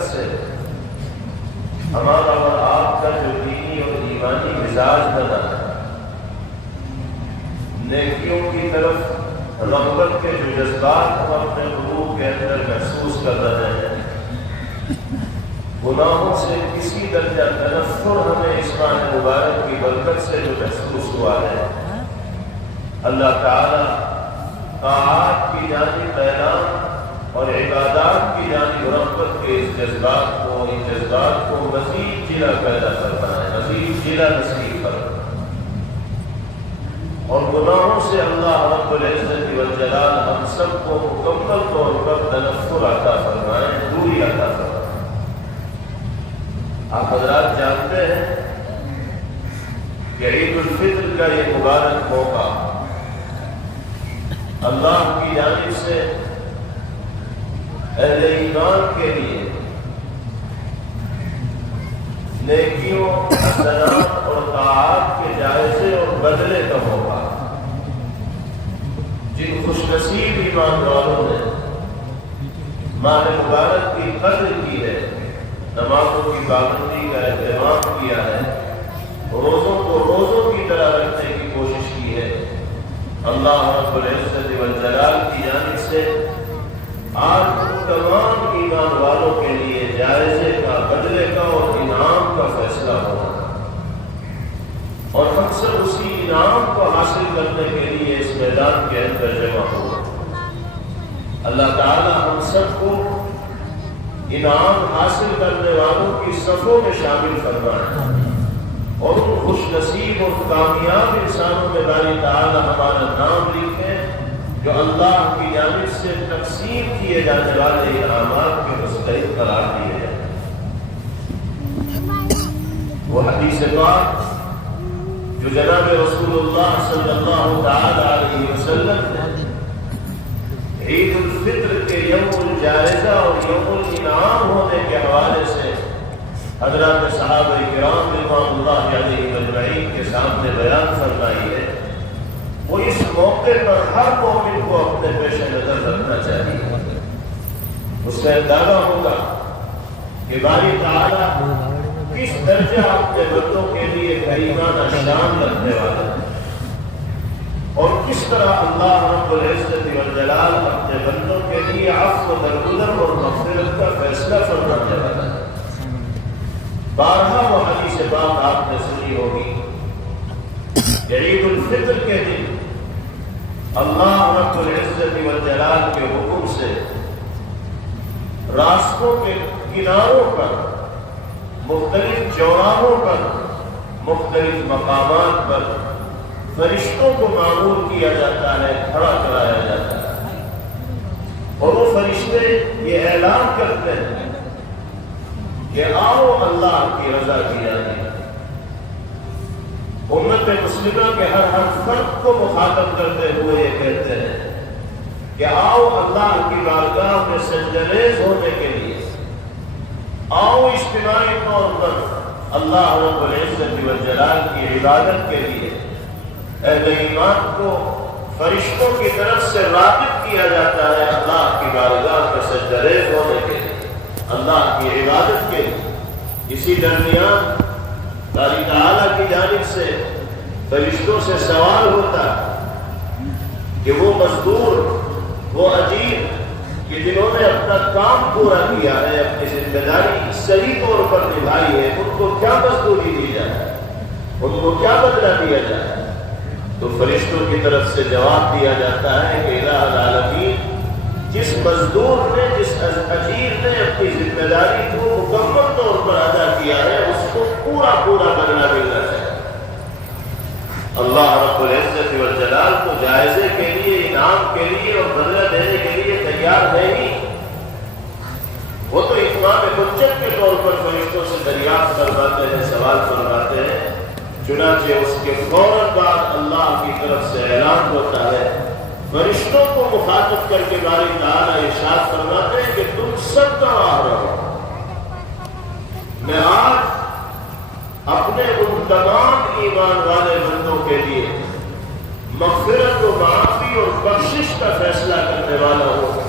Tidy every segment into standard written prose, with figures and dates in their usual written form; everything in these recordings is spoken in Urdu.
برکت سے ہمارا اور آپ کا جو دینی اور ایمانی مزاج بنا ہے، نیکیوں کی طرف رغبت کے جو جذبات ہم اپنے قلوب کے اندر محسوس کر رہے ہیں، گناہوں سے کسی درجہ تنفر ہمیں اس ماہ مبارک کی برکت سے جو محسوس ہوا ہے، اللہ تعالیٰ طاعات کی جانب اعلان اور عبادات کی جانب رغبت کے اس جذبات کو مزید جلا پیدا فرمائے، مزید جلا نصیب فرمائے، اور گناہوں سے اللہ رب العزت والجلال ہم سب کو مکمل طور پر تنفر عطا فرمائے، دوری عطا فرمائے۔ آپ حضرات جانتے ہیں کہ عید الفطر کا یہ مبارک موقع اللہ کی جانب سے اہل ایمان کے لیے نیکیوں، حسنات اور طاعات کے جائزے اور بدلے کا موقع، جن خوش نصیب ایمان والوں نے ماہ مبارک کی قدر کی ہے، نمازوں کی پابندی کا اہتمام کیا ہے، روزوں کو روزوں کی طرح رکھنے کی کوشش کی ہے، اللہ رب العزت والجلال کی جانب سے آج تمام ایمان والوں کے لیے جائزے کا، بدلے کا اور انعام کا فیصلہ ہونا، اور ہم سب اسی انعام کو حاصل کرنے کے لیے اس میدان کے اندر جمع ہوا۔ اللہ تعالی ہم سب کو انعام حاصل کرنے والوں کی صفوں میں شامل فرمائے، اور ان خوش نصیب اور کامیاب انسانوں میں باری تعالی ہمارا نام لکھے جو اللہ کی جانب سے تقسیم کیے جانے والے انعامات کے مستحق قرار دیے جائیں۔ وہ حدیث پاک جو جناب رسول اللہ صلی اللہ تعالی علیہ وسلم نے عید الفطر کے یوم الجائزہ اور یوم الانعام ہونے کے حوالے سے حضرات صحابہ کرام رضوان اللہ علیہ اجمعین کے سامنے بیان فرمائی ہے، وہ اس موقع پر ہر مومن کو اپنے پیش نظر رکھنا چاہیے۔ اس سے اندازہ ہوگا کہ باری تعالیٰ کس درجہ اپنے بندوں کے لیے کریمانہ شان رکھنے والا ہے، اور کس طرح اللہ رب العزت والجلال اپنے بندوں کے لیے عفو و درگزر اور مغفرت کا فیصلہ فرمانے والا ہے۔ بارہا وہ حدیث پاک آپ نے سنی ہوگی کہ عید الفطر کے دن اللہ رب العزت والجلال کے حکم سے راستوں کے کناروں پر، مختلف چوراہوں پر، مختلف مقامات پر فرشتوں کو معمور کیا جاتا ہے، کھڑا کرایا جاتا ہے، اور وہ فرشتے یہ اعلان کرتے ہیں کہ آؤ اللہ کی رضا کی جانب۔ امت مسلمہ کے ہر فرد کو مخاطب کرتے ہوئے یہ کہتے ہیں کہ آؤ اللہ کی بارگاہ میں سجدریز ہونے کے لیے، آؤ اجتماعی طور پر اللہ رب العزت والجلال کی عبادت کے لیے۔ اہل ایمان کو فرشتوں کی طرف سے راغب کیا جاتا ہے اللہ کی بارگاہ میں سجدریز ہونے کے لیے، اللہ کی عبادت کے لیے۔ اسی درمیان باری تعالیٰ کی جانب سے فرشتوں سے سوال ہوتا ہے کہ وہ مزدور، وہ اجیر کہ جنہوں نے اپنا کام پورا کیا ہے، اپنی ذمہ داری صحیح طور پر نبھائی ہے، ان کو کیا مزدوری دی جائے، ان کو کیا بدلہ دیا جائے؟ تو فرشتوں کی طرف سے جواب دیا جاتا ہے کہ الہ العالمین، جس مزدور نے، جس اجیر نے اپنی ذمہ داری کو مکمل طور پر ادا کیا ہے، اس کو پورا بدلہ ملنا چاہیے۔ اللہ رب العزت والجلال کو جائزے کے لیے، انعام کے لیے اور بدلہ دینے کے لیے تیار ہے ہی، وہ تو اتمام حجت کے طور پر فرشتوں سے دریافت فرماتے ہیں، سوال فرماتے ہیں۔ چنانچہ اس کے فوراً بعد اللہ کی طرف سے اعلان ہوتا ہے، فرشتوں کو مخاطب کر کے باری تعالیٰ ارشاد فرماتے ہیں کہ تم سب گواہ رہو، میں آج اپنے ان تمام ایمان والے بندوں کے لیے مغفرت و معافی اور بخشش کا فیصلہ کرنے والا ہوں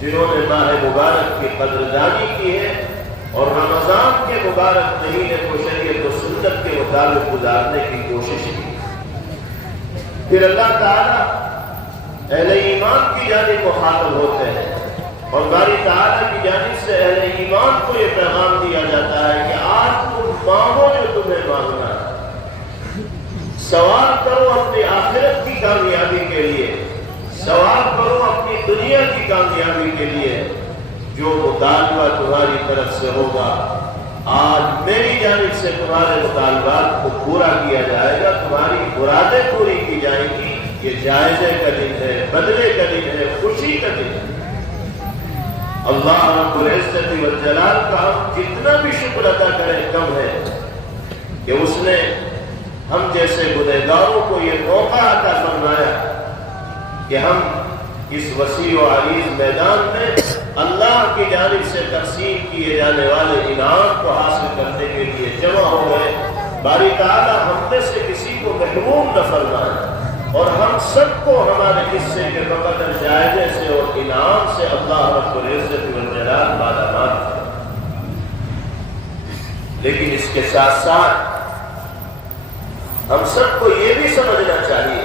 جنہوں نے ماہ مبارک کی قدردانی کی ہے اور رمضان کے مبارک مہینے کو شریعت و سنت کے مطابق گزارنے کی کوشش کی۔ پھر اللہ تعالیٰ اہل ایمان کی جانب مخاطب ہوتے ہیں اور باری تعالیٰ کی جانب سے اہل ایمان کو یہ پیغام دیا جاتا ہے کہ آج تم مانگو جو تمہیں مانگنا ہے، سوال کرو اپنی آخرت کی کامیابی کے لیے، سوال کرو اپنی دنیا کی کامیابی کے لیے۔ جو مطالبہ تمہاری طرف سے ہوگا آج میری جانب سے تمہارے مطالبات کو پورا کیا جائے گا، تمہاری مرادیں پوری کی جائیں گی۔ یہ جائزے کا دن ہے، بدلے کا دن ہے، خوشی کا دن ہے۔ اللہ رب العزت والجلال کا ہم جتنا بھی شکر ادا کریں کم ہے کہ اس نے ہم جیسے گنہگاروں کو یہ موقع عطا فرمایا کہ ہم اس وسیع و عریض میدان میں اللہ کی جانب سے تقسیم کیے جانے والے انعام کو حاصل کرنے کے لیے جمع ہو گئے۔ باری تعالیٰ ہم میں سے کسی کو محروم نہ فرمائے اور ہم سب کو ہمارے حصے کے بقدر جائزے سے اور انعام سے اللہ رب العزت والجلال مالا مال فرمائے۔ لیکن اس کے ساتھ ساتھ ہم سب کو یہ بھی سمجھنا چاہیے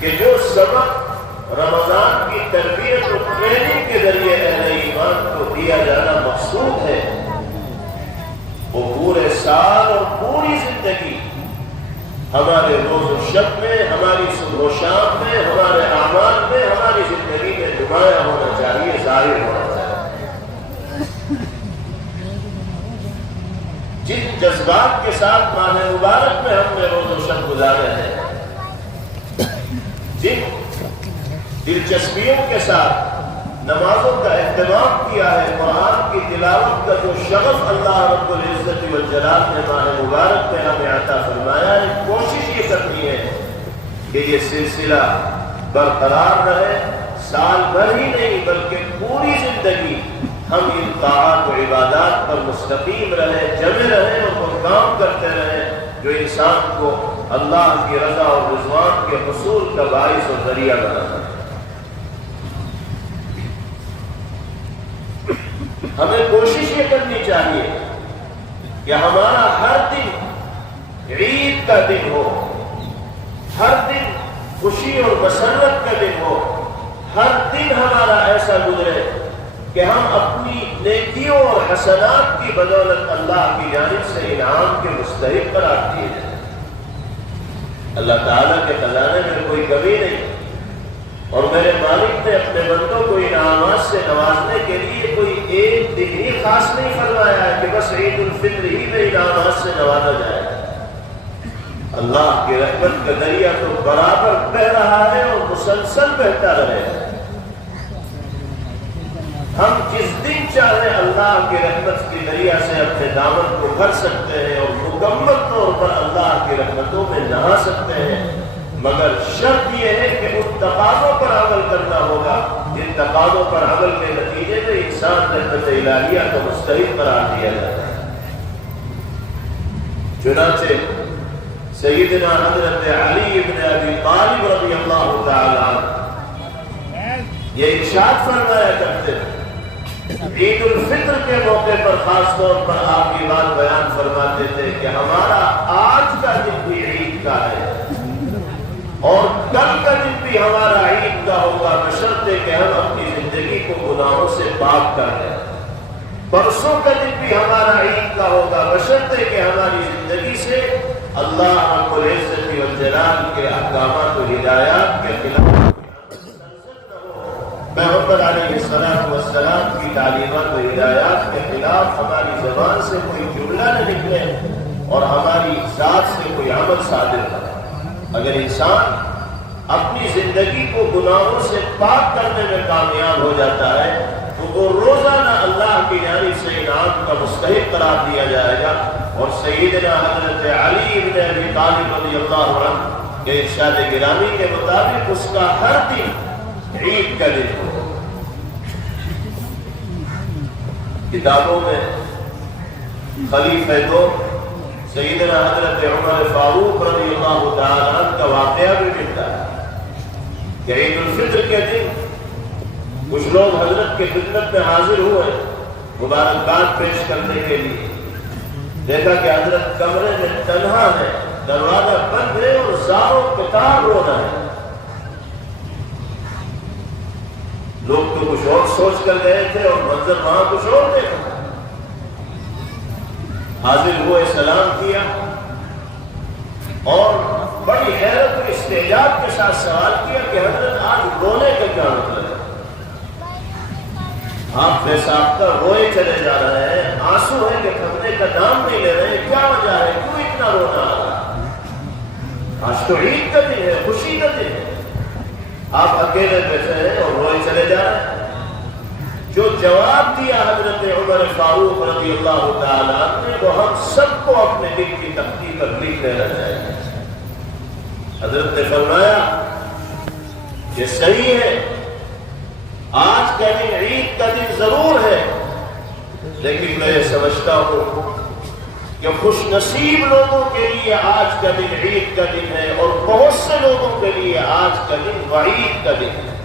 کہ جو سبق رمضان کی تربیت اور ٹریننگ کے ذریعے اہل ایمان کو دیا جانا مقصود ہے، وہ پورے سال اور پوری زندگی ہمارے روز و شب میں، ہماری صبح و شام میں، ہمارے اعمال میں، ہماری زندگی میں نمایاں ہونا چاہیے، ظاہر ہونا چاہیے۔ جن جذبات کے ساتھ ماہ مبارک میں ہم نے روز و شب گزارے ہیں، جن دلچسپیوں کے ساتھ نمازوں کا اہتمام کیا ہے، قرآن کی تلاوت کا جو شغف اللہ رب العزت والجلال نے ماہ مبارک میں ہمیں عطا فرمایا ہے، کوشش یہ کرنی ہے کہ یہ سلسلہ برقرار رہے، سال بھر ہی نہیں بلکہ پوری زندگی ہم ان طاعات و عبادات پر مستقیم رہیں، جمے رہیں اور وہ کام کرتے رہیں جو انسان کو اللہ کی رضا اور رضوان کے حصول کا باعث اور ذریعہ بناتا ہے۔ ہمیں کوشش یہ کرنی چاہیے کہ ہمارا ہر دن عید کا دن ہو، ہر دن خوشی اور مسرت کا دن ہو، ہر دن ہمارا ایسا گزرے کہ ہم اپنی نیکیوں اور حسنات کی بدولت اللہ کی جانب سے انعام کے مستحق قرار دیے جائیں۔ اللہ تعالیٰ کے خزانے میں کوئی کمی نہیں، اور میرے مالک نے اپنے بندوں کو انعامات سے نوازنے کے لیے کوئی ایک دن ہی خاص نہیں فرمایا ہے کہ بس عید الفطر ہی میں انعامات سے نوازا جائے۔ اللہ کی رحمت کا دریا تو برابر بہہ رہا ہے اور مسلسل بہتا رہے گا۔ ہم جس دن چاہے اللہ کی رحمت کے دریا سے اپنے دامن کو بھر سکتے ہیں اور مکمل طور پر اللہ کی رحمتوں میں نہا سکتے ہیں، مگر شرط یہ ہے کہ ان تقاضوں پر عمل کرنا ہوگا جن تقاضوں پر عمل کے نتیجے میں انسان رحمت الہیہ کا مستحق قرار دیا جاتا ہے۔ چنانچہ سیدنا حضرت علی بن ابی طالب رضی اللہ تعالی عنہ یہ ارشاد فرمایا کرتے ہیں، عید الفطر کے موقع پر خاص طور پر آپ یہ بات بیان فرماتے تھے کہ ہمارا آج کا دن بھی عید کا ہے اور کل کا دن بھی ہمارا عید کا ہوگا، بشرطے کہ ہم اپنی زندگی کو گناہوں سے پاک کر لیں۔ پرسوں کا دن بھی ہمارا عید کا ہوگا، بشرطے کہ ہماری زندگی سے اللہ رب العزت والجلال کے احکامات و ہدایات کے خلاف پیغمبر علیہ السلام کی تعلیمات و ہدایات کے خلاف ہماری زبان سے کوئی جملہ نہ نکلے اور ہماری ذات سے کوئی عمل صادر نہ ہو۔ اگر انسان اپنی زندگی کو گناہوں سے پاک کرنے میں کامیاب ہو جاتا ہے تو وہ روزانہ اللہ کی جانب سے انعام کا مستحق قرار دیا جائے گا، اور سیدنا حضرت علی بن ابی طالب رضی اللہ عنہ کے ارشاد گرامی کے مطابق اس کا ہر دن عید کا دن ہو۔ کتابوں میں خلیفہ دو سیدنا حضرت عمر فاروق رضی اللہ تعالیٰ عنہ کا واقعہ بھی ملتا ہے کہ عید الفطر کے دن کچھ لوگ حضرت کے خدمت میں حاضر ہوئے، مبارکباد پیش کرنے کے لیے دیکھا کہ حضرت کمرے میں تنہا ہے، دروازہ بند ہے اور زاروں قطار رو رہا ہے۔ لوگ تو کچھ اور سوچ کر گئے تھے اور منظر وہاں کچھ اور دیکھا۔ حاضر ہوئے، سلام کیا اور بڑی حیرت اور استعجاب کے ساتھ سوال کیا کہ حضرت آج رونے کا کیا مطلب ہے؟ آپ بے ساختہ روئے چلے جا رہے ہیں، آنسو ہے کہ تھمنے کا نام نہیں لے رہے ہیں، کیا وجہ ہے؟ کیوں اتنا رونا آ رہا؟ آج تو عید کا دن ہے، خوشی کا دن ہے، آپ اکیلے بیٹھے ہیں اور روئے چلے جا رہے ہیں۔ جو جواب دیا حضرت عمر فاروق رضی اللہ تعالیٰ نے وہ ہم سب کو اپنے دل کی تختی پر لکھ لینا چاہیے۔ حضرت نے فرمایا یہ صحیح ہے، آج کا دن عید کا دن ضرور ہے، لیکن میں یہ سمجھتا ہوں کہ خوش نصیب لوگوں کے لیے آج کا دن عید کا دن ہے اور بہت سے لوگوں کے لیے آج کا دن وعید کا دن ہے۔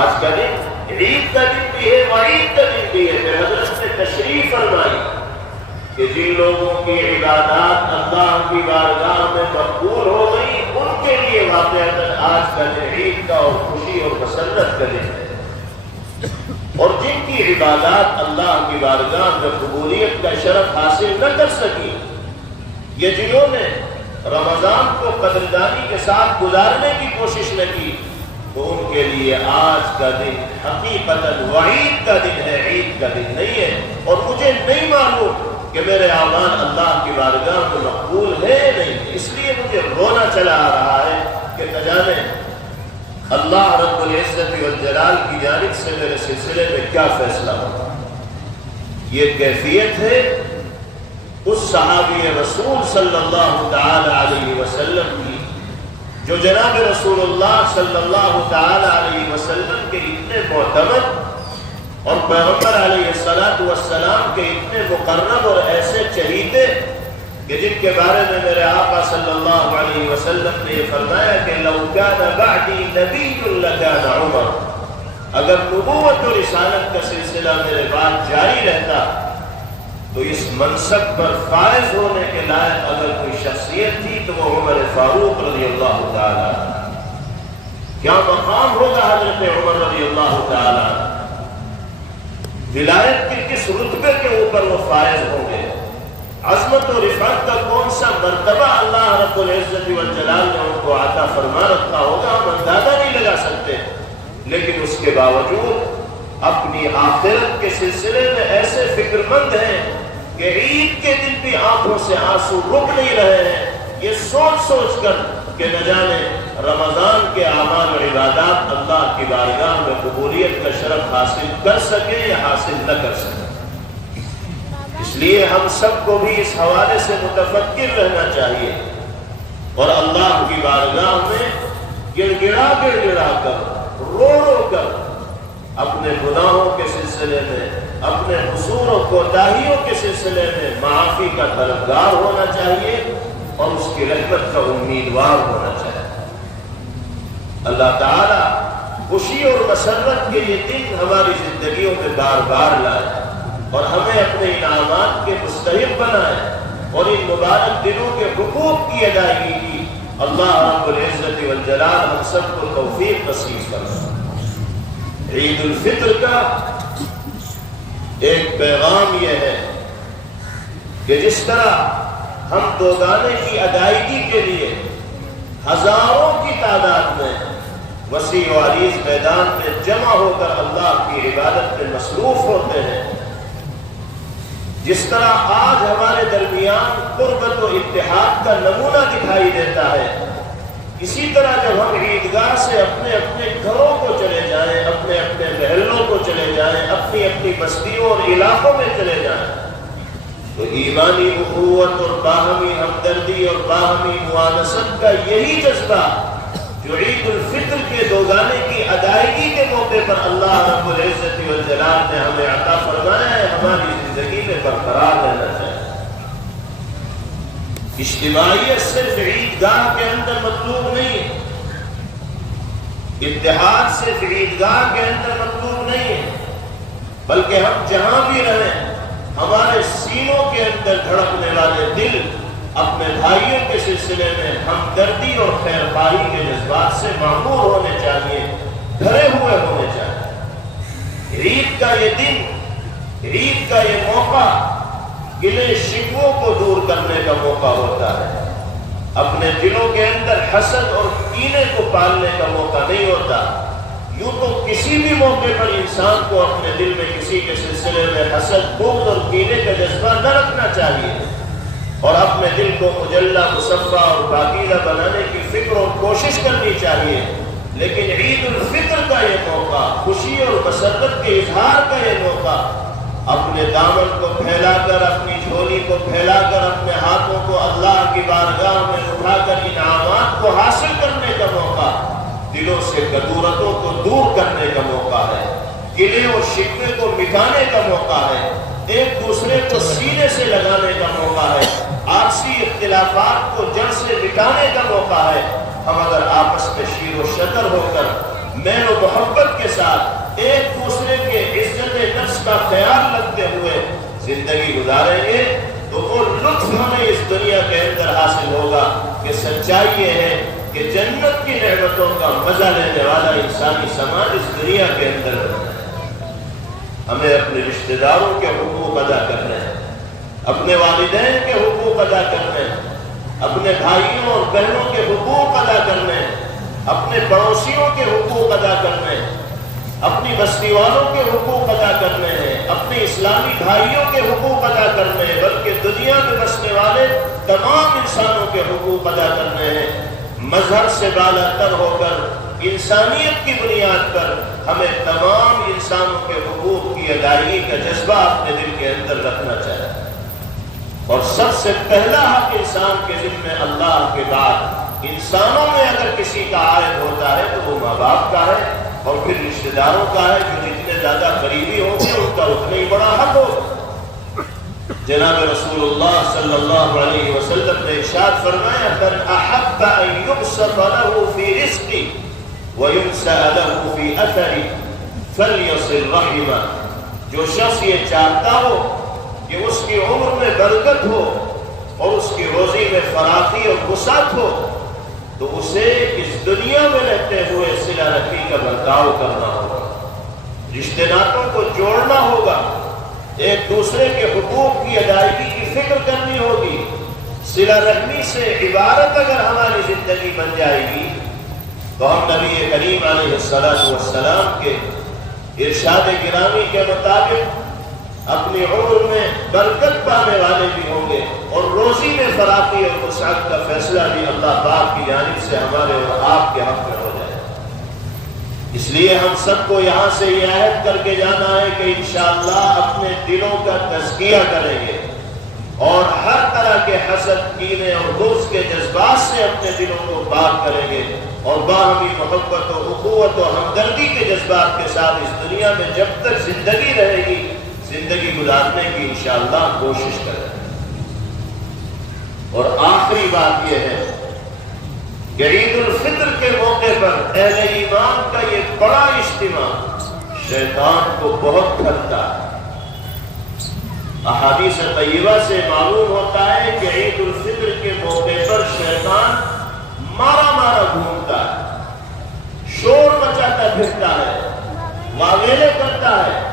آج کا دن عید کا دن بھی ہے، وعید کا دن بھی ہے۔ پھر حضرت نے تشریف فرمائی کہ جن لوگوں کی عبادات اللہ کی بارگاہ میں مقبول ہو گئی ان کے لیے واقعتاً آج کا دن عید کا اور خوشی اور مسرت کا دن ہے، اور جن کی عبادات اللہ کی بارگاہ میں قبولیت کا شرف حاصل نہ کر سکی، یہ جنہوں نے رمضان کو قدردانی کے ساتھ گزارنے کی کوشش نہ کی، تو ان کے لیے آج کا دن حقیقتاً وعید کا دن ہے، عید کا دن نہیں ہے۔ اور مجھے نہیں معلوم کہ میرے اعمال اللہ کی بارگاہ میں مقبول ہے یا نہیں، اس لیے مجھے رونا چلا آ رہا ہے کہ نہ جانے اللہ رب العزت والجلال کی جانب سے میرے سلسلے میں کیا فیصلہ ہوگا۔ یہ کیفیت ہے اس صحابی رسول صلی اللہ تعالی علیہ وسلم کی جو جناب رسول اللہ صلی اللہ تعالی علیہ وسلم کے اتنے معتمد اور پیغمبر علیہ السلام کے اتنے مقرب اور ایسے چہیتے کہ جن کے بارے میں میرے آقا صلی اللہ علیہ وسلم نے یہ فرمایا کہ لو کان بعدی نبی لکان عمر، اگر نبوت اور رسالت کا سلسلہ میرے بعد جاری رہتا تو اس منصب پر فائز ہونے کے لائق اگر کوئی شخصیت تھی تو وہ عمر فاروق رضی اللہ تعالیٰ۔ کیا مقام ہوگا حضرت عمر رضی اللہ تعالیٰ، ولایت کے کس رتبے کے اوپر وہ فائز ہوں گے، عظمت و رفعت کا کون سا مرتبہ اللہ رب العزت والجلال نے ان کو عطا فرما رکھا ہوگا، ہم اندازہ نہیں لگا سکتے۔ لیکن اس کے باوجود اپنی آخرت کے سلسلے میں ایسے فکر مند ہیں کہ عید کے دن بھی آنکھوں سے آنسو رک نہیں رہے ہیں، یہ سوچ سوچ کر کہ نہ جانے رمضان کے اعمال و عبادات اللہ کی بارگاہ میں قبولیت کا شرف حاصل کر سکیں یا حاصل نہ کر سکیں۔ اس لیے ہم سب کو بھی اس حوالے سے متفکر رہنا چاہیے اور اللہ کی بارگاہ میں گڑ گڑا کر رو کر اپنے گناہوں کے سلسلے میں، اپنے قصور و کوتاہیوں کے سلسلے میں معافی کا طلبگار ہونا چاہیے اور اس کی رحمت کا امیدوار ہونا چاہیے۔ اللہ تعالیٰ خوشی اور مسرت کے یہ دن ہماری زندگیوں میں بار بار لائے اور ہمیں اپنے انعامات کے مستحق بنائے اور ان مبارک دنوں کے حقوق کی ادائیگی کی اللہ رب العزت والجلال ہم سب کو توفیق نصیب فرمائے۔ عید الفطر کا ایک پیغام یہ ہے کہ جس طرح ہم دوگانے کی ادائیگی کے لیے ہزاروں کی تعداد میں وسیع و عریض میدان میں جمع ہو کر اللہ کی عبادت میں مصروف ہوتے ہیں، جس طرح آج ہمارے درمیان قربت و اتحاد کا نمونہ دکھائی دیتا ہے، اسی طرح جب ہم عیدگاہ سے اپنے اپنے گھروں کو چلے جائیں، اپنے اپنے محلوں کو چلے جائیں، اپنی اپنی بستیوں اور علاقوں میں چلے جائیں، تو ایمانی اخوت اور باہمی ہمدردی اور باہمی موانست کا یہی جذبہ جو عید الفطر کے دوگانے کی ادائیگی کے موقع پر اللہ رب العزت والجلال نے ہمیں عطا فرمایا ہے، ہماری زندگی میں برقرار رہنا چاہیے۔ اجتماعیت صرف عیدگاہ کے اندر مطلوب نہیں، اتحاد صرف عیدگاہ کے اندر مطلوب نہیں ہے، بلکہ ہم جہاں بھی رہیں ہمارے سینوں کے اندر دھڑکنے والے دل اپنے بھائیوں کے سلسلے میں ہمدردی اور خیر خواہی کے جذبات سے معمور ہونے چاہیے، بھرے ہوئے ہونے چاہیے۔ عید کا یہ دن، عید کا یہ موقع گلے شکووں کو دور کرنے کا موقع ہوتا ہے، اپنے دلوں کے اندر حسد اور کینے کو پالنے کا موقع نہیں ہوتا۔ یوں تو کسی بھی موقع پر انسان کو اپنے دل میں کسی کے سلسلے میں حسد، بغض اور کینے کا جذبہ نہ رکھنا چاہیے، اور اپنے دل کو مجلہ، مصفا اور پاکیزہ بنانے کی فکر اور کوشش کرنی چاہیے۔ لیکن عید الفطر کا یہ موقع، خوشی اور مسرت کے اظہار کا یہ موقع، اپنے دامن کو پھیلا کر، اپنی جھولی کو پھیلا کر، اپنے ہاتھوں کو اللہ کی بارگاہ میں اٹھا کر انعامات کو حاصل کرنے کا موقع، دلوں سے کدورتوں کو دور کرنے کا موقع ہے، گلے اور شکوے کو مٹانے کا موقع ہے، ایک دوسرے کو سینے سے لگانے کا موقع ہے، آپسی اختلافات کو جڑ سے مٹانے کا موقع ہے۔ ہم اگر آپس میں شیر و شکر ہو کر میل و محبت کے ساتھ ایک دوسرے کے عزت نفس کا خیال رکھتے ہوئے زندگی گزاریں گے تو وہ لطف ہمیں اس دنیا کے اندر حاصل ہوگا کہ سچائی یہ ہے کہ جنت کی نعمتوں کا مزہ لینے والا انسانی سماج اس دنیا کے اندر رہتا ہے۔ ہمیں اپنے رشتہ داروں کے حقوق ادا کرنے ہیں، اپنے والدین کے حقوق ادا کرنے ہیں، اپنے بھائیوں اور بہنوں کے حقوق ادا کرنے ہیں، اپنے پڑوسیوں کے حقوق ادا کرنے ہیں، اپنی بستی والوں کے حقوق ادا کرنے ہیں، اپنے اسلامی بھائیوں کے حقوق ادا کرنے ہیں، بلکہ دنیا میں بسنے والے تمام انسانوں کے حقوق ادا کرنے ہیں۔ مذہب سے بالا تر ہو کر انسانیت کی بنیاد پر ہمیں تمام انسانوں کے حقوق کی ادائیگی کا جذبہ اپنے دل کے اندر رکھنا چاہیے، اور سب سے پہلا حق انسان کے ذمہ اللہ کے بعد انسانوں میں اگر کسی کا عائد ہوتا ہے تو وہ ماں باپ کا ہے، اور پھر رشتہ داروں کا ہے، جو جتنے زیادہ قریبی ہوں گے ان کا اتنا ہی بڑا حق ہوگا۔ جناب رسول اللہ صلی اللہ علیہ وسلم نے ارشاد فرمایا من احب ان یبسط له فی رزقی وینسأ له فی اثری فلیصل رحمہ، جو شخص یہ چاہتا ہو کہ اس کی عمر میں برکت ہو اور اس کی روزی میں فراخی اور وسعت ہو تو اسے اس دنیا میں رہتے ہوئے صلہ رحمی کا برتاؤ کرنا ہوگا، رشتہ ناتوں کو جوڑنا ہوگا، ایک دوسرے کے حقوق کی ادائیگی کی فکر کرنی ہوگی۔ صلہ رحمی سے عبارت اگر ہماری زندگی بن جائے گی تو ہم نبی کریم علیہ السلام کے ارشاد گرامی کے مطابق اپنی عمر میں برکت پانے والے بھی ہوں گے، اور روزی میں فراخی اور وسعت کا فیصلہ بھی اللہ پاک کی جانب سے ہمارے اور آپ کے حق میں ہو جائے۔ اس لیے ہم سب کو یہاں سے یہ عہد کر کے جانا ہے کہ انشاءاللہ اپنے دلوں کا تزکیہ کریں گے، اور ہر طرح کے حسد، کینے اور بغض کے جذبات سے اپنے دلوں کو پاک کریں گے، اور باہمی محبت و اخوت و ہمدردی کے جذبات کے ساتھ اس دنیا میں جب تک زندگی رہے گی زندگی گزارنے کی انشاءاللہ کوشش کریں۔ اور آخری بات یہ ہے کہ عید الفطر کے موقع پر اہل ایمان کا یہ بڑا اجتماع شیطان کو بہت کھلتا ہے۔ احادیث طیبہ سے معلوم ہوتا ہے کہ عید الفطر کے موقع پر شیطان مارا مارا گھومتا ہے، شور مچاتا پھرتا ہے، واویلے کرتا ہے۔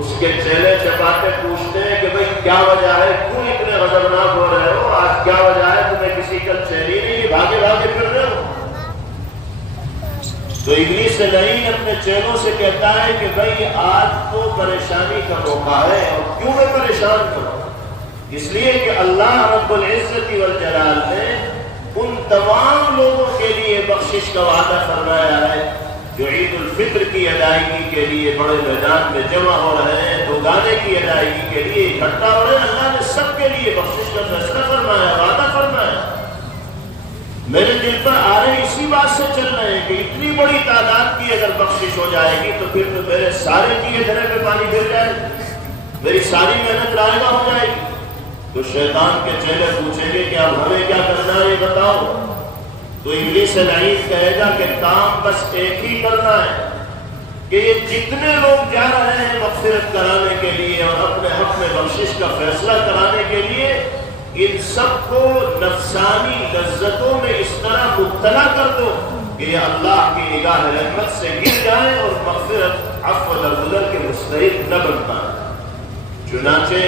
اس کے چہرے چپاتے پوچھتے ہیں کہ بھئی کیا وجہ ہے، کیوں اتنے غضبناک ہو رہے ہو، آج کیا وجہ ہے، تمہیں کسی کا چہری نہیں، بھاگے بھاگے پھر رہے ہو؟ تو ابلیس لعین اپنے چہروں سے کہتا ہے کہ بھئی آج تو پریشانی کا موقع ہے، اور کیوں میں پریشان کروں؟ اس لیے کہ اللہ رب العزت والجلال نے ان تمام لوگوں کے لیے بخشش کا وعدہ فرمایا ہے جو عید الفطر کی ادائیگی کے لیے بڑے میدان میں جمع ہو رہے ہیں، دو گانے کی ادائیگی کے لیے اکٹھا ہو رہے ہیں۔ اللہ نے سب کے لیے بخشش کا فیصلہ فرمایا، وعدہ فرمایا۔ میرے دل پر آ رہے اسی بات سے چل رہے ہیں کہ اتنی بڑی تعداد کی اگر بخشش ہو جائے گی تو پھر تو میرے سارے کیے دھرے پہ پانی گر جائے گا، میری ساری محنت رائگاں ہو جائے گی۔ تو شیطان کے چہرے پوچھیں گے کہ اب ہمیں کیا کرنا ہے یہ بتاؤ۔ تو ابلیس لعین کہے گا کہ کام بس ایک ہی کرنا ہے، کہ یہ جتنے لوگ جا رہے ہیں مغفرت کرانے کے لیے اور اپنے حق میں بخشش کا فیصلہ کرانے کے لیے، ان سب کو نفسانی لذتوں میں اس طرح مبتلا کر دو کہ یہ اللہ کی نگاہ رحمت سے گر جائیں اور مغفرت عفو و درگزر کے مستحق نہ بن پائیں۔ چنانچہ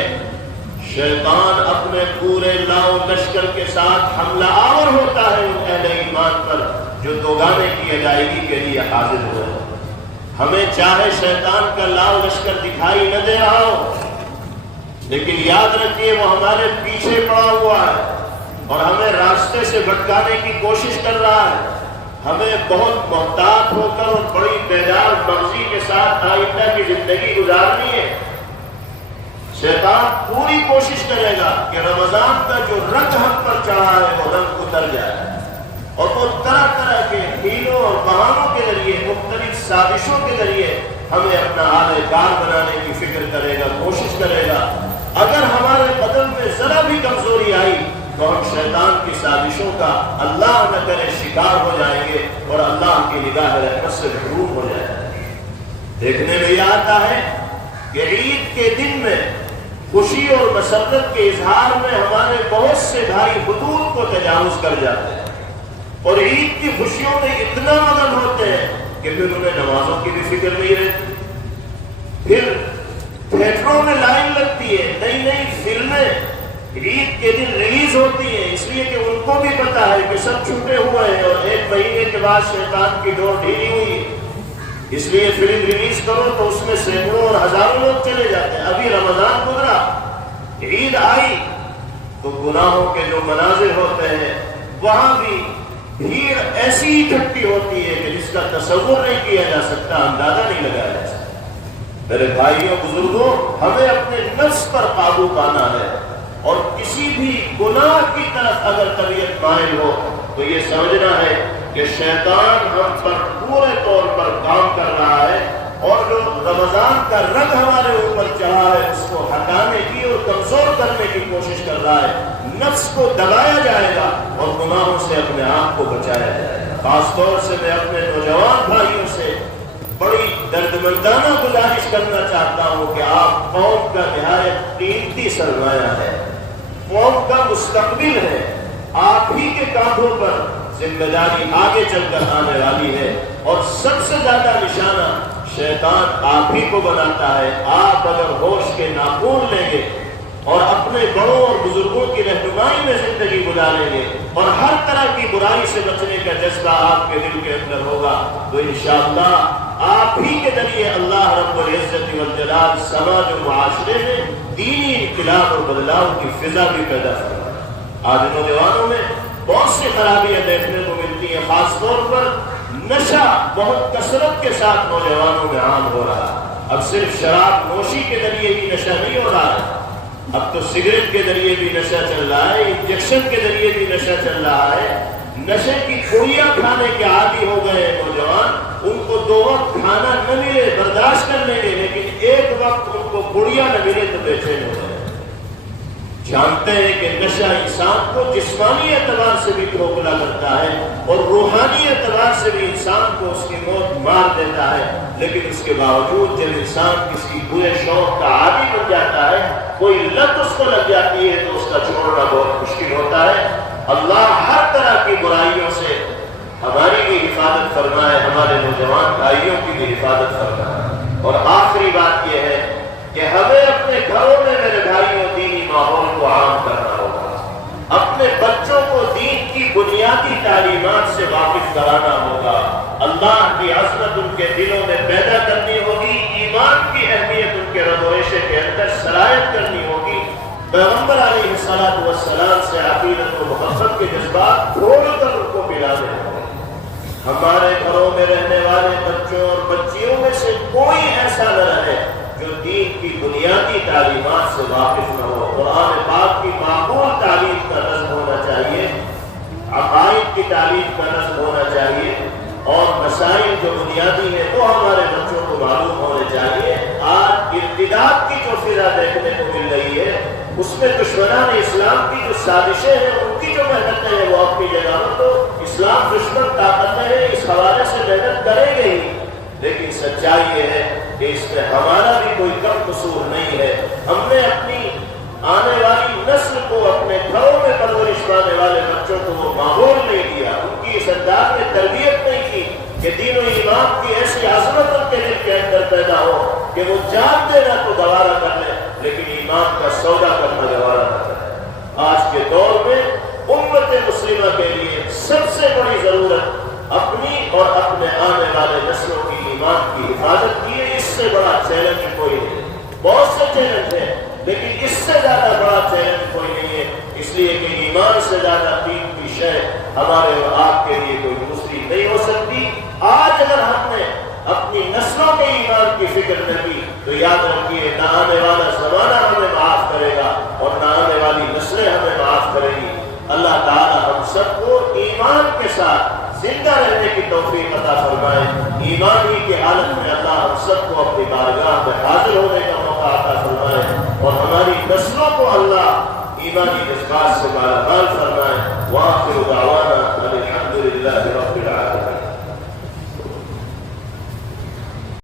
شیطان اپنے پورے لاؤ لشکر کے ساتھ حملہ آور ہوتا ہے ان اہل ایمان پر جو دوگانے کی ادائیگی کے لیے حاضر ہوئے۔ ہمیں چاہے شیطان کا لاؤ لشکر دکھائی نہ دے رہا ہو، لیکن یاد رکھیے وہ ہمارے پیچھے پڑا ہوا ہے اور ہمیں راستے سے بھٹکانے کی کوشش کر رہا ہے۔ ہمیں بہت محتاط ہو کر اور بڑی بیدار مغزی کے ساتھ آئندہ کی زندگی گزارنی ہے۔ شیطان پوری کوشش کرے گا کہ رمضان کا جو رنگ ہم پر چڑھا ہے وہ رنگ اتر جائے، اور وہ طرح طرح کے ہیلوں اور بہانوں کے ذریعے، مختلف سازشوں کے ذریعے ہمیں اپنا اعلی کار بنانے کی فکر کرے گا، کوشش کرے گا۔ اگر ہمارے بدن میں ذرا بھی کمزوری آئی تو ہم شیطان کی سازشوں کا اللہ نہ کرے شکار ہو جائیں گے اور اللہ کی نگاہ رحمت سے محروم ہو جائیں گے۔ دیکھنے میں یہ آتا ہے کہ عید کے دن میں خوشی اور مسرت کے اظہار میں ہمارے بہت سے بھائی حدود کو تجاوز کر جاتے ہیں اور عید کی خوشیوں میں اتنا مگن ہوتے ہیں کہ پھر انہیں نمازوں کی بھی فکر نہیں رہتی۔ پھر تھیٹروں میں لائن لگتی ہے، نئی نئی فلمیں عید کے دن ریلیز ہوتی ہیں، اس لیے کہ ان کو بھی پتا ہے کہ سب چھوٹے ہوئے ہیں اور ایک مہینے کے بعد شیطان کی ڈور ڈھیلی ہوئی ہے، اس لیے فلم ریلیز کرو تو اس میں سینکڑوں اور ہزاروں لوگ چلے جاتے ہیں۔ ابھی رمضان گزرا، عید آئی تو گناہوں کے جو مناظر ہوتے ہیں وہاں بھی بھیڑ ایسی اکٹھی ہوتی ہے کہ جس کا تصور نہیں کیا جا سکتا، اندازہ نہیں لگایا جا سکتا۔ میرے بھائیوں بزرگوں، ہمیں اپنے نفس پر قابو پانا ہے اور کسی بھی گناہ کی طرف اگر طبیعت مائل ہو تو یہ سمجھنا ہے کہ شیطان ہم پر پورے طور پر کام کر رہا ہے اور جو رمضان کا رنگ ہمارے اوپر چڑھا ہے اس کو ہٹانے کی اور کمزور کرنے کی کوشش کر رہا ہے۔ نفس کو دبایا جائے گا اور گناہوں سے اپنے آپ کو بچایا جائے گا۔ خاص طور سے میں اپنے نوجوان بھائیوں سے بڑی دردمندانہ گزارش کرنا چاہتا ہوں کہ آپ قوم کا نہایت قیمتی سرمایہ ہے، قوم کا مستقبل ہے، آپ ہی کے کاندھوں پر ذمہ داری آگے چل کر آنے والی ہے اور سب سے زیادہ نشانہ شیطان آپ ہی کو بناتا ہے۔ آپ اگر ہوش کے ناخون لیں گے اور اپنے بڑوں اور بزرگوں کی رہنمائی میں زندگی گزاریں گے اور ہر طرح کی برائی سے بچنے کا جذبہ آپ کے دل کے اندر ہوگا تو انشاءاللہ آپ ہی کے ذریعے اللہ رب العزت والجلال سماج و معاشرے میں دینی انقلاب اور بدلاؤ کی فضا بھی پیدا کرے۔ آج نوجوانوں میں بہت سی خرابیاں دیکھنے کو ملتی ہیں، خاص طور پر نشہ بہت کثرت کے ساتھ نوجوانوں میں عام ہو رہا ہے۔ اب صرف شراب نوشی کے ذریعے ہی نشہ نہیں ہو رہا ہے، اب تو سگریٹ کے ذریعے بھی نشہ چل رہا ہے، انجیکشن کے ذریعے بھی نشہ چل رہا ہے۔ نشے کی گولیاں کھانے کے عادی ہو گئے ہیں نوجوان، ان کو 2 وقت کھانا نہ ملے برداشت کر لیں گے، لیکن ایک وقت ان کو گولیاں نہ ملے تو بے چین ہو گئے۔ جانتے ہیں کہ نشہ انسان کو جسمانی اعتبار سے بھی کھوکھلا کرتا ہے اور روحانی اعتبار سے بھی انسان کو اس کی موت مار دیتا ہے، لیکن اس کے باوجود جب انسان کسی برے شوق کا عادی بن جاتا ہے، کوئی لت اس کو لگ جاتی ہے تو اس کا چھوڑنا بہت مشکل ہوتا ہے۔ اللہ ہر طرح کی برائیوں سے ہماری بھی حفاظت فرمائے، ہمارے نوجوان بھائیوں کی بھی حفاظت فرمائے۔ اور آخری بات یہ ہے کہ ہمیں اپنے گھروں میں میرے بھائیوں دینی ماحول کو عام کرنا ہوگا، اپنے بچوں کو دین کی بنیادی تعلیمات سے واقف کرانا ہوگا، اللہ کی عظمت ان کے دلوں میں پیدا کرنی ہوگی، ایمان کی اہمیت ان کے رگ و ریشے کے اندر سرایت کرنی ہوگی، پیغمبر علیہ السلام سے عقیدت و محبت کے جذبات کھول کر ان کو پلانے ہوں۔ ہمارے گھروں میں رہنے والے بچوں اور بچیوں میں سے کوئی ایسا نہ رہے جو دین کی بنیادی تعلیمات سے واقف نہ ہو۔ قرآن پاک کی معقول تعلیم کا نظم ہونا چاہیے، عقائد کی تعلیم کا نظم ہونا چاہیے اور مسائل جو بنیادی ہیں وہ ہمارے بچوں کو معلوم ہونے چاہیے۔ آج ارتداد کی جو فضا دیکھنے کو مل رہی ہے اس میں دشمنان اسلام کی جو سازشیں ہیں ان کی جو محنتیں ہیں وہ اپنی جگہ پر، تو اسلام دشمن طاقتیں ہیں، اس حوالے سے محنت کریں گے ہی، لیکن سچائی سچائی یہ ہے کہ اس میں ہمارا بھی کوئی کم قصور نہیں ہے. ہم نے اپنی آنے والی نسل کو اپنے گھروں میں پرورش پانے والے بچوں کو وہ ماحول نہیں دیا، ان کی اس انداز میں تربیت نہیں کی کہ دین و ایمان کی ایسی عظمت ان کے دل کے اندر پیدا ہو کہ وہ جان دینا تو گوارا کر لیں لیکن ایمان کا سودا کرنا گوارا نہ کریں. آج کے دور میں امت مسلمہ کے لیے سب سے بڑی ضرورت اپنی اور اپنے آنے والے نسلوں کی ایمان کی حفاظت کی ہے. اس سے بڑا چیلنج کوئی نہیں. بہت سے چیلنج ہیں لیکن اس سے زیادہ بڑا چیلنج کوئی نہیں ہے، اس لیے کہ ایمان سے زیادہ قیمتی شے ہمارے اور آپ کے لیے کوئی دوسری نہیں ہو سکتی. آج اگر ہم نے اپنی نسلوں کے ایمان کی فکر نہ کی تو یاد رکھیے نہ آنے والا زمانہ ہمیں معاف کرے گا اور نہ آنے والی نسلیں ہمیں معاف کرے گی. اللہ تعالی ہم سب کو ایمان کے ساتھ زندہ رہنے کی توفیق عطا فرمائے. ایمان ہی کی حالت میں اللہ ہم سب کو اپنی بارگاہ میں حاضر ہونے کا موقع عطا فرمائے اور ہماری نسلوں کو اللہ ایمانی جذبات سے مالا مال فرمائے. وآخر دعوانا الحمد للہ.